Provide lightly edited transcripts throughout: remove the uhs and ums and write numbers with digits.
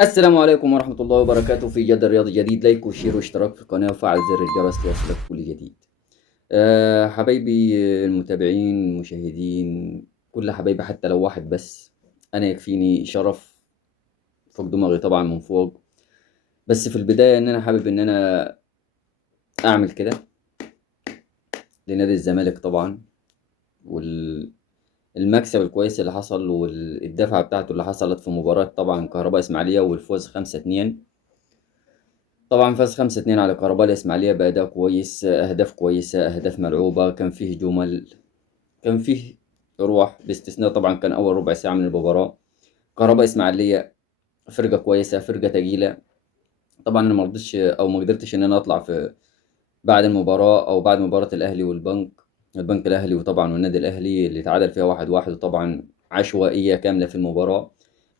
السلام عليكم ورحمة الله وبركاته في جدل رياضي جديد. لايك وشير واشتراك في القناة وفعل زر الجرس ليصلك كل جديد. حبايبي المتابعين المشاهدين، كل حبايبي حتى لو واحد بس أنا يكفيني شرف فوق دماغي طبعا من فوق. بس في البداية إن أنا حابب إن أنا أعمل كده لنادي الزمالك طبعا، والمكسب الكويس اللي حصل والدفعة بتاعته اللي حصلت في مباراة طبعا كهرباء إسماعيلية والفوز 5-2. طبعا فاز 5-2 على كهرباء الإسماعيلية بأداء كويس، أهداف كويسة، أهداف ملعوبة، كان فيه جمل، كان فيه روح، باستثناء طبعا كان أول ربع ساعة من المباراة. كهرباء إسماعيلية فرقة كويسة، فرقة تقيلة. طبعا أنا مرضتش أو ما قدرتش إن أنا أطلع في بعد المباراة أو بعد مباراة الأهلي البنك الأهلي وطبعا والنادي الأهلي اللي تعادل فيها 1-1، وطبعا عشوائية كاملة في المباراة.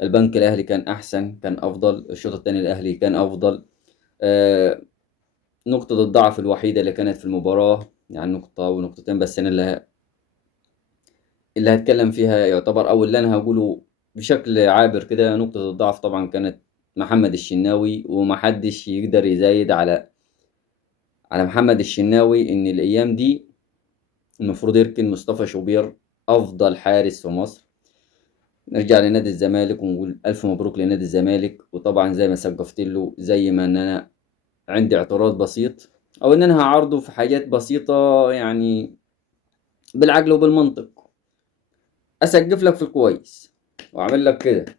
البنك الأهلي كان أحسن، كان أفضل، الشوط الثاني الأهلي كان أفضل. آه، نقطة الضعف الوحيدة اللي كانت في المباراة، يعني نقطة ونقطتين بس، أنا اللي هتكلم فيها يعتبر، أو اللي أنا هقوله بشكل عابر كده. نقطة الضعف طبعا كانت محمد الشناوي، ومحدش يقدر يزايد على محمد الشناوي إن الأيام دي المفروض يركن مصطفى شوبير أفضل حارس في مصر. نرجع لنادي الزمالك ونقول ألف مبروك لنادي الزمالك. وطبعا زي ما سقفت له، زي ما إن أنا عندي اعتراض بسيط، أو إن أنا هعارضه في حاجات بسيطة، يعني بالعقل وبالمنطق. اسقف لك في الكويس واعمل لك كده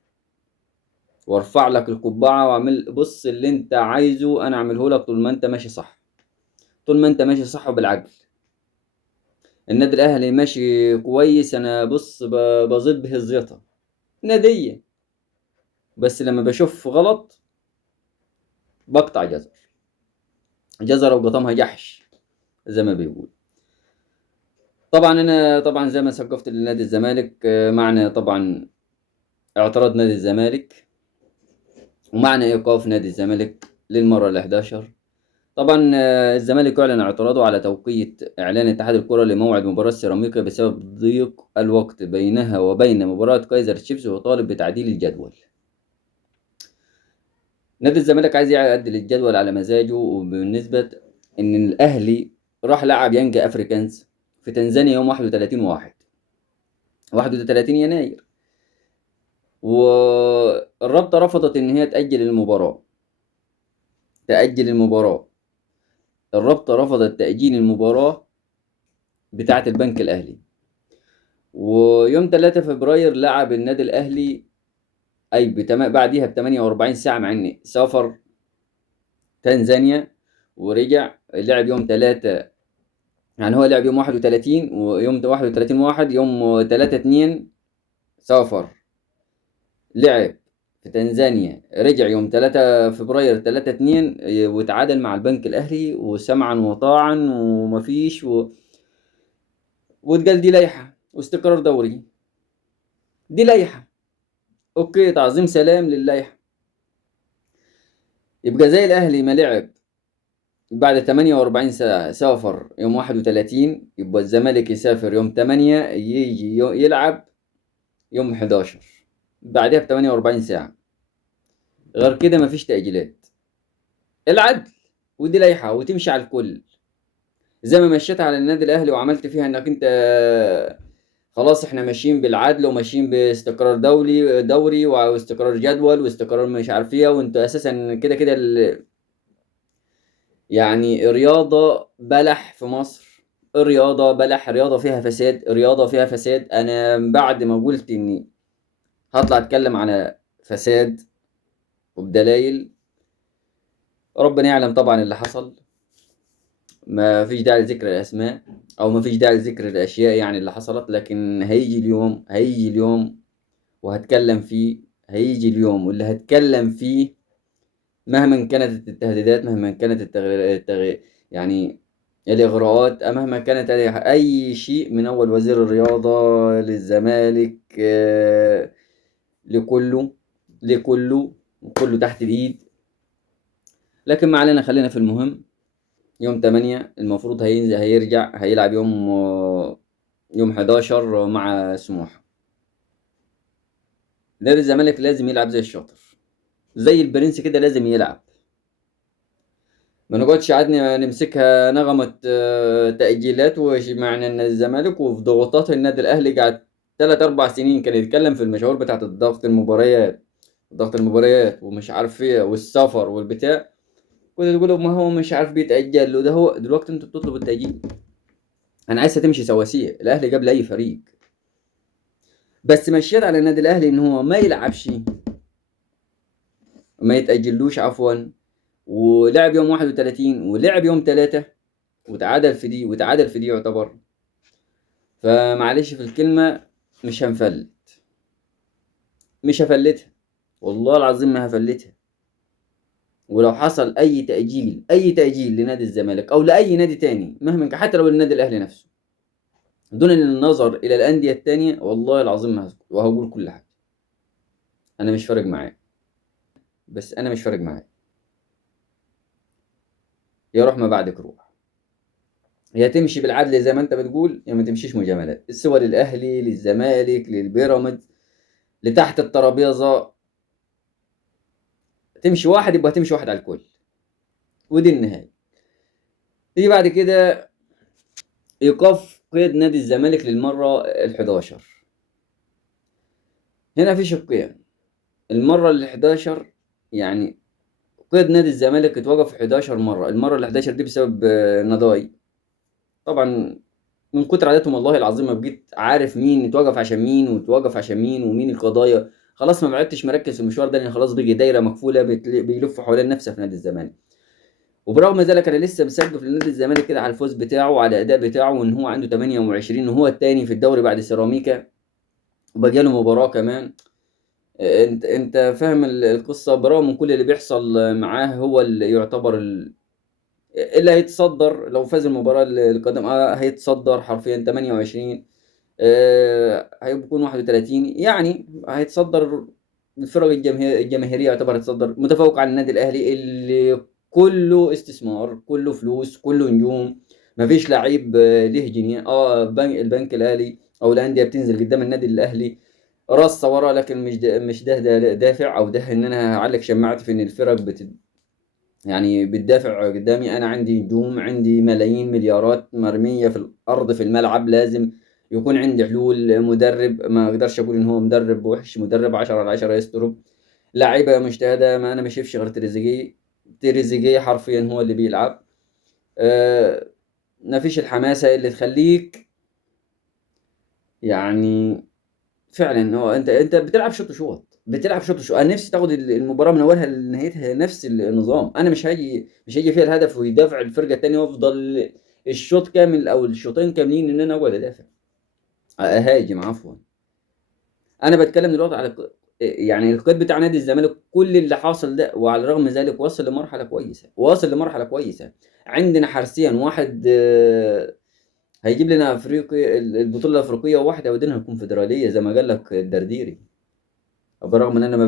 وارفع لك القبعه واعمل بص اللي انت عايزه، انا اعمله لك طول ما انت ماشي صح، طول ما انت ماشي صح وبالعقل. النادي الاهلي ماشي كويس، انا بص بزيد به الزيطه ناديه. بس لما بشوف غلط بقطع جزر وقطمها جحش زي ما بيقول. طبعا انا طبعا زي ما سقفت لنادي الزمالك، معنى طبعا اعتراض نادي الزمالك ومعنى ايقاف نادي الزمالك للمره ال11. طبعا الزمالك أعلن اعتراضه على توقيت إعلان اتحاد الكرة لموعد مباراة سيراميكا بسبب ضيق الوقت بينها وبين مباراة كايزر تشيفز، وطالب بتعديل الجدول. نادي الزمالك عايز يعدل الجدول على مزاجه، وبالنسبة إن الأهلي راح لعب يانجا أفريكانز في تنزانيا يوم 31 يناير، والرابطة رفضت إن هي تأجل المباراة. الرابطة رفضت تأجيل المباراة بتاعة البنك الأهلي. ويوم 3 فبراير لعب النادي الأهلي، أي بعديها ب 48 ساعة، مع إن سافر تنزانيا ورجع لعب يوم 3. يعني هو لعب يوم 31، ويوم 31 واحد، يوم 3 2 سافر لعب في تنزانيا، رجع يوم 3 فبراير 3 2، وتعادل مع البنك الأهلي وسمعا وطاعا ومفيش واتقال دي لائحة واستقرار دوري. دي لائحة، اوكي، تعظيم سلام للائحة. يبقى زي الأهلي ما لعب بعد 48 ساعة سافر يوم 31، يبقى الزمالك يسافر يوم 8 يجي يلعب يوم 11 بعدها ب 48 ساعة. غير كده مفيش تأجيلات. العدل، ودي لائحة وتمشي على الكل. زي ما مشيت على النادي الأهلي وعملت فيها إنك أنت خلاص إحنا ماشيين بالعدل وماشيين باستقرار دوري واستقرار جدول واستقرار مش عارف إيه، وأنتوا أساسا كده كده يعني رياضة بلح في مصر. الرياضة بلح، رياضة فيها فساد، رياضة فيها فساد. أنا بعد ما قلت إني هطلع أتكلم على فساد وبدلايل، ربنا يعلم طبعا اللي حصل. ما فيش داعي لذكر الأسماء، أو ما فيش داعي لذكر الأشياء يعني اللي حصلت، لكن هيجي اليوم وهتكلم فيه. هيجي اليوم واللي هتكلم فيه مهما كانت التهديدات، مهما كانت يعني الإغراءات، مهما كانت أي شيء، من أول وزير الرياضة للزمالك، لكله كله تحت الإيد. لكن ما علينا، خلينا في المهم. يوم 8 المفروض هينزل، هيرجع هيلعب يوم 11 مع سموحة. نادي الزمالك لازم يلعب زي الشاطر. زي البرنس كده لازم يلعب. ما نقعدش قعدنا نمسكها نغمة تأجيلات مع ان الزمالك وفي ضغوطات النادي الاهلي قعد 3 4 سنين كان يتكلم في المشاوير بتاعت الضغط المباريات، ضغط المباريات ومش عارف ايه والسفر والبتاع. كنت تقول ما هو مش عارف بيتأجل له، ده هو دلوقتي انتوا بتطلبوا التأجيل. انا عايزها تمشي سواسية، الاهلي قبل اي فريق، بس مشيت على النادي الاهلي ان هو ما يلعبش، ما يتأجلوش عفوا، ولعب يوم 31 ولعب يوم 3 وتعادل في دي وتعادل في دي يعتبر. فمعلش في الكلمة، مش هنفلت، مش هفلتها، والله العظيم ما هفلتها. ولو حصل أي تأجيل لنادي الزمالك أو لأي نادي تاني مهما كان، حتى لو النادي الأهلي نفسه، دون النظر إلى الأندية التانية، والله العظيم ما هسكت وهقول كل حاجة. أنا مش فارق معايا، بس أنا مش فارق معايا. يا روح ما بعدك روح، يا تمشي بالعدل زي ما أنت بتقول، يا ما تمشيش مجاملات، سواء للأهلي للزمالك للبيراميدز لتحت الترابيزة. تمشي واحد يبقى تمشي واحد على الكل، ودي النهاية. تيجي بعد كده إيقاف قيد نادي الزمالك للمرة ال11. هنا في شقين. المرة ال11 يعني قيد نادي الزمالك اتوقف 11 مرة، المرة ال11 دي بسبب نضاي طبعا. من كتر عادتهم والله العظيم ما بقيت عارف مين اتوقف عشان مين واتوقف عشان مين ومين القضايا. خلاص ما بعدتش مركز في المشوار ده، لان خلاص بيجي دايرة مقفولة بيلف حوالين نفسها في نادي الزمالك. وبرغم ذلك انا لسه مسجل لنادي الزمالك كده على الفوز بتاعه وعلى الاداء بتاعه، وان هو عنده 28 وهو الثاني في الدوري بعد سيراميكا، وباقي له مباراة كمان. انت فاهم القصة. برغم من كل اللي بيحصل معاه، هو اللي يعتبر اللي هيتصدر لو فاز المباراة القادمة. هيتصدر حرفيا 28. هيكون 31 يعني هيتصدر. الفرق الجماهيرية يعتبر هيتصدر متفوق على النادي الأهلي اللي كله استثمار، كله فلوس، كله نجوم. مفيش لعيب ليه جنيه. البنك الأهلي أو الأندية بتنزل قدام النادي الأهلي راس ورا، لكن مش ده دافع او ده ان انا هعلق شماعتي في ان الفرق يعني بتدافع قدامي. انا عندي نجوم، عندي ملايين مليارات مرمية في الارض في الملعب، لازم يكون عندي حلول. مدرب ما اقدرش اقول ان هو مدرب وحش، مدرب 10 على 10 يسترب. لاعيبه مجتهده، ما انا ما شايفش غير تريزيجيه. تريزيجيه حرفيا هو اللي بيلعب. آه ما فيش الحماسه اللي تخليك يعني فعلا. هو انت بتلعب شوط شوط، بتلعب شوط شوط. انا نفسي تاخد المباراه من اولها لنهايتها نفس النظام. انا مش هيجي فيها الهدف ويدافع الفرقه التانيه وافضل الشوط كامل او الشوطين كاملين ان انا اقعد ادافع اهاجم عفوا. انا بتكلم دلوقتي على يعني القيد بتاع نادي الزمالك، كل اللي حاصل ده وعلى الرغم من ذلك وصل لمرحله كويسه، واصل لمرحله كويسه. عندنا حرسيا واحد هيجيب لنا افريقيا البطوله الافريقيه، وواحد هيودينا الكونفدراليه زي ما قال لك الدرديري. برغم ان انا ما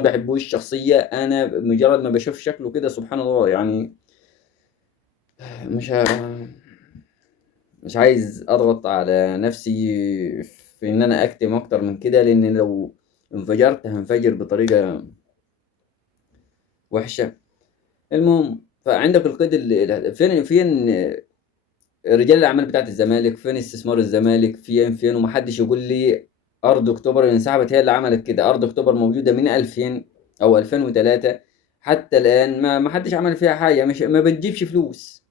بحبوش شخصيه. انا مجرد ما بشوف شكله كده سبحان الله يعني مش ه... مش عايز اضغط على نفسي في ان انا اكتم اكتر من كده، لان لو انفجرت هنفجر بطريقه وحشه. المهم، فعندك القيد فين رجال الاعمال بتاعت الزمالك؟ فين استثمار الزمالك؟ فين ومحدش يقول لي ارض اكتوبر اللي انسحبت هي اللي عملت كده. ارض اكتوبر موجوده من 2000 او 2003 حتى الان، ما حدش عمل فيها حاجه، مش ما بتجيبش فلوس.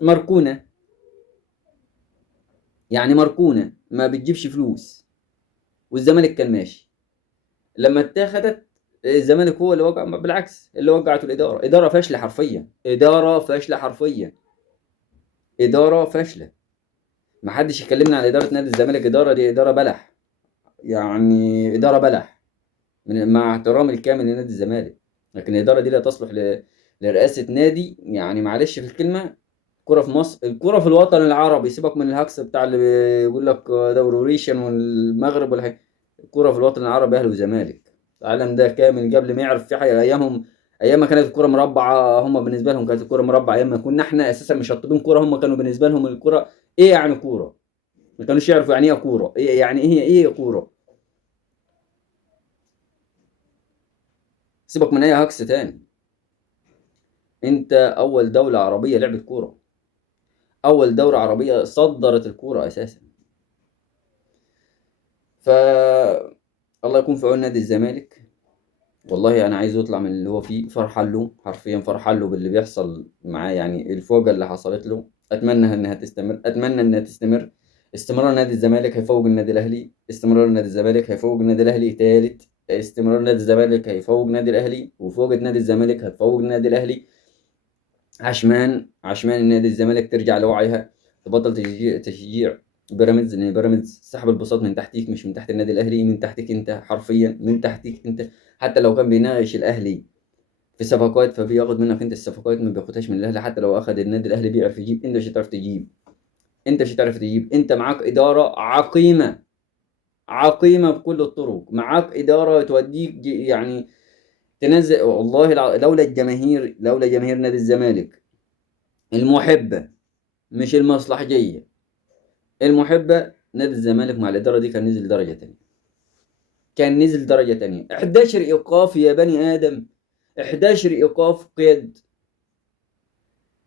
مركونه، يعني مركونه ما بتجيبش فلوس. والزمالك كان ماشي لما اتاخدت. الزمالك هو اللي وقع، بالعكس اللي وقعته الاداره. اداره فاشله حرفيا، اداره فاشله حرفيا، اداره فاشله. ما حدش يكلمنا عن اداره نادي الزمالك. اداره دي اداره بلح، يعني إدارة بلح مع احترامي الكامل لنادي الزمالك. لكن الإدارة دي لا تصلح لرئاسة نادي. يعني معلش في الكلمة، الكرة في مصر، الكرة في الوطن العربي، سيبك من الهكس بتاع اللي بيقول لك دوري ريشن والمغرب والحاجة. الكرة في الوطن العربي أهلي وزمالك. العالم ده كامل قبل ما يعرف في حاجة. أيامهم، أيام ما كانت الكرة مربعة، هم بالنسبة لهم كانت الكرة مربعة. أيام ما كنا إحنا أساسا مشطبين كرة، هم كانوا بالنسبة لهم الكرة إيه يعني كورة. ما كانوش يعرفوا يعني إيه كورة، إيه يعني إيه كورة. سيبك من اي هكس تاني. انت اول دولة عربية لعبت كورة، اول دولة عربية صدرت الكورة اساسا. ف الله يكون في عون نادي الزمالك. والله انا عايزه يطلع من اللي هو فيه، فرحان له حرفيا، فرحان له باللي بيحصل معاه، يعني الفوجة اللي حصلت له. اتمنى انها تستمر، اتمنى انها تستمر. استمرار نادي الزمالك هيفوق النادي الاهلي، استمرار نادي الزمالك هيفوق النادي الاهلي تالت، استمرار نادي الزمالك هيفوق نادي الاهلي، وفوجة نادي الزمالك هتفوق النادي الاهلي. عشمان النادي الزمالك ترجع لوعيها، تبطل تشجيع بيراميدز، لان بيراميدز سحب البساط من تحتيك، مش من تحت النادي الاهلي، من تحتك انت، حرفيا من تحتك انت. حتى لو كان بيناقش الاهلي في صفقات فبياخد منك انت الصفقات، ما بياخدهاش من الاهلي. حتى لو اخد النادي الاهلي بيعرف يجيب، انت مش هتعرف تجيب. انت مش هتعرف تجيب، انت معاك اداره عقيمه، عقيمه بكل الطرق، معاك اداره توديك يعني تنزل. والله لولا الجماهير، لولا جماهير نادي الزمالك المحبه، مش المصلحجيه، المحبه، نادي الزمالك مع الاداره دي كان نزل درجه تانية، كان نزل درجه تانية. 11 ايقاف يا بني ادم، 11 ايقاف قيد.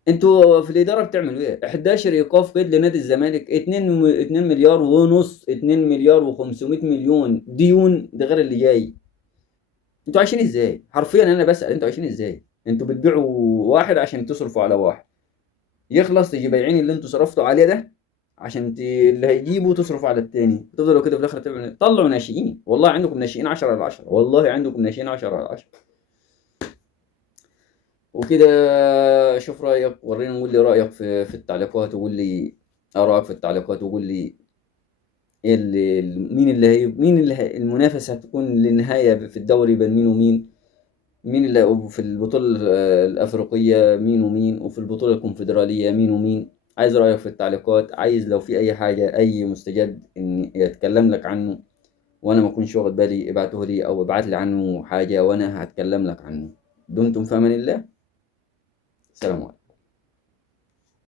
انتوا في الاداره بتعملوا ايه؟ 11 ايقاف قيد لنادي الزمالك، 2 مليار ونص، 2 مليار و500 مليون ديون، ده غير اللي جاي. انتوا عايشين ازاي؟ حرفيا انا بسال، انتوا عايشين ازاي؟ انتوا بتبيعوا واحد عشان تصرفوا على واحد، يخلص تجي بايعين اللي انتوا صرفتوا عليه ده عشان اللي هيجيبوا تصرفوا على التاني، تفضلوا كده في الاخر طلعوا ناشئين. والله عندكم ناشئين 10 على 10، والله عندكم ناشئين 10 على 10. وكده شوف رأيك، وريني، قول لي رأيك في التعليقات، وقول لي آرائك في التعليقات، وقول لي ايه مين اللي المنافسة هتكون للنهاية في الدوري بين مين ومين، مين اللي في البطولة الأفريقية مين ومين، وفي البطولة الكونفدرالية مين ومين. عايز رأيك في التعليقات، عايز لو في أي حاجة، أي مستجد إني أتكلم لك عنه وأنا ما أكونش واخد بالي، ابعته لي أو ابعت لي عنه حاجة وأنا هتكلم لك عنه. دمتم في أمان الله. سلام عليكم.